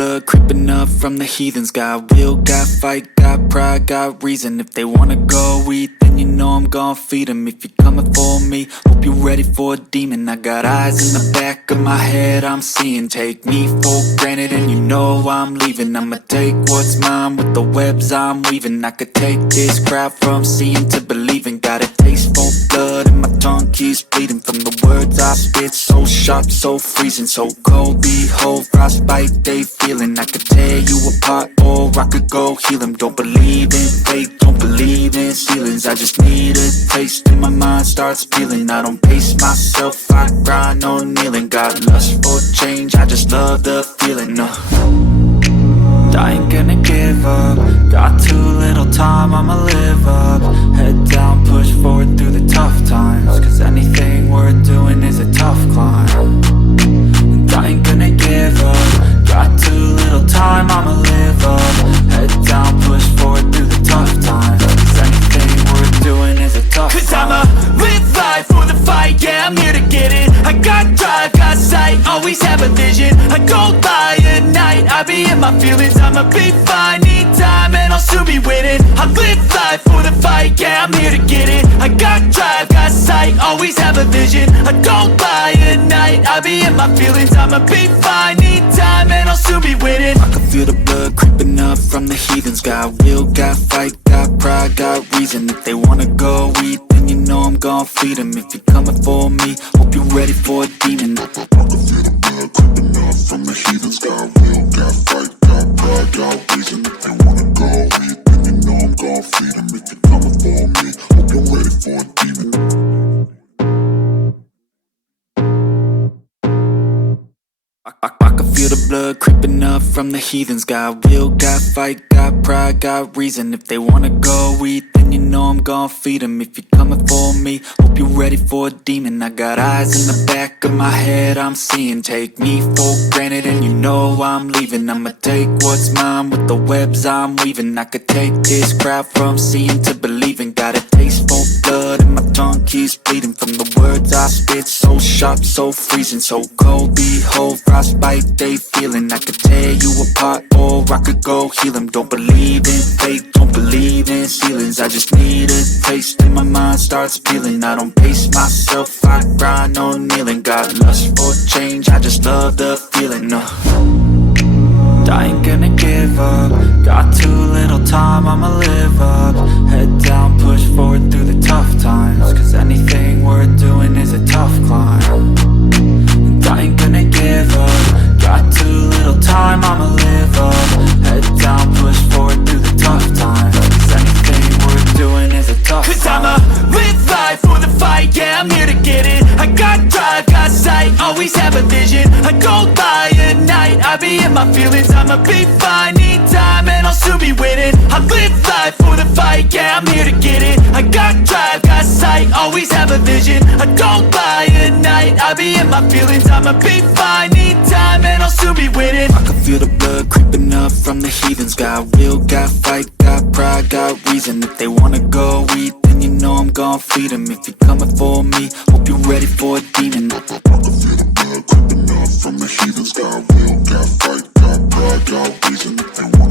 blood creeping up from the heathens. Got will, got fight, got pride, got reason. If they wanna go eat, then you know I'm gon' feed them. If you're coming for me, hope you're ready for a demon. I got eyes in the back of my head, I'm seeing. Take me for granted and you know I'm leaving. I'ma take what's mine with the webs I'm weaving. I could take this crowd from seeing to believing. Got a taste for blood and my tongue keeps bleeding from the words I spit. So sharp, so freezing, so cold. Behold, frostbite they feeling. I could tear you apart or I could go heal them. Don't believe in fate, don't believe in ceilings. I just need a taste and my mind starts peeling. I don't pace myself, I grind on kneeling. Got lust for change, I just love the feeling. I ain't gonna give up. Got too little time, I'ma live up. Head down, push forward through the tough times. Cause anything worth doing is a tough climb. And I ain't gonna give up. Got too little time, I'ma live up. Head down, push forward through the tough times. Cause anything worth doing is a tough climb. Cause I'ma live life for the fight, yeah, I'm here to get it. I got drive, got sight, always have a vision. I go by at night, I be in my feelings. I'ma be fine, need time, and I'll soon be winning. I live life for the fight, yeah, I'm here to get it. I got drive, got sight, always have a vision. I go by at night, I be in my feelings. I'ma be fine, need time, and I'll soon be winning. I can feel the blood creeping up from the heathens. Got will, got fight, got pride, got reason. If they wanna go eat, then you know I'm gon' feed them. If you're coming for me, hope you're ready for a demon. I can feel the blood creeping up from the heathens. Got will, got fight, got pride, got reason. If they wanna go eat, then you know I'm gon' feed them. If you're coming for me, hope you're ready for a demon. I can feel the blood creeping up from the heathens. Got will, got fight, got pride, got reason. If they wanna go eat, then you know I'm gon' feed them. If you're coming for me, hope you're ready for a demon. I got eyes in the back of my head, I'm seeing. Take me for granted and you know I'm leaving. I'ma take what's mine with the webs I'm weaving. I could take this crowd from seeing to believing. Got a taste for blood and my tongue keeps bleeding from the words I spit. So sharp, so freezing, so cold. Behold, frostbite they feeling. I could tear you apart or I could go heal them. Don't believe in fate, don't believe in ceilings. I just need a taste and my mind starts peeling. I don't pace myself, I grind on kneeling. Got lust for change, I just love the feeling. I ain't gonna give up. Got too little time, I'ma live up. Head down, push forward through the tough times. Cause anything worth doing is a tough climb. And I ain't gonna give up. Got too little time, I'ma live up. Head down, push forward through the tough times. Cause anything worth doing is a tough climb. Cause I'ma live life for the fight, yeah, I'm here to get it. I got drive, got sight, always have a vision. I go by at night, I be in my feelings. I'ma be fine, need time, and I'll soon be winning. I live life for the fight, yeah, I'm here to get it. I got drive, got sight, always have a vision. I go by at night, I be in my feelings. I'ma be fine, need time, and I'll soon be winning. I can feel the blood creeping up from the heathens. Got will, got fight, got pride, got reason. If they wanna go eat, then you know I'm gon' feed them. If you're coming for me, hope you're ready for a demon.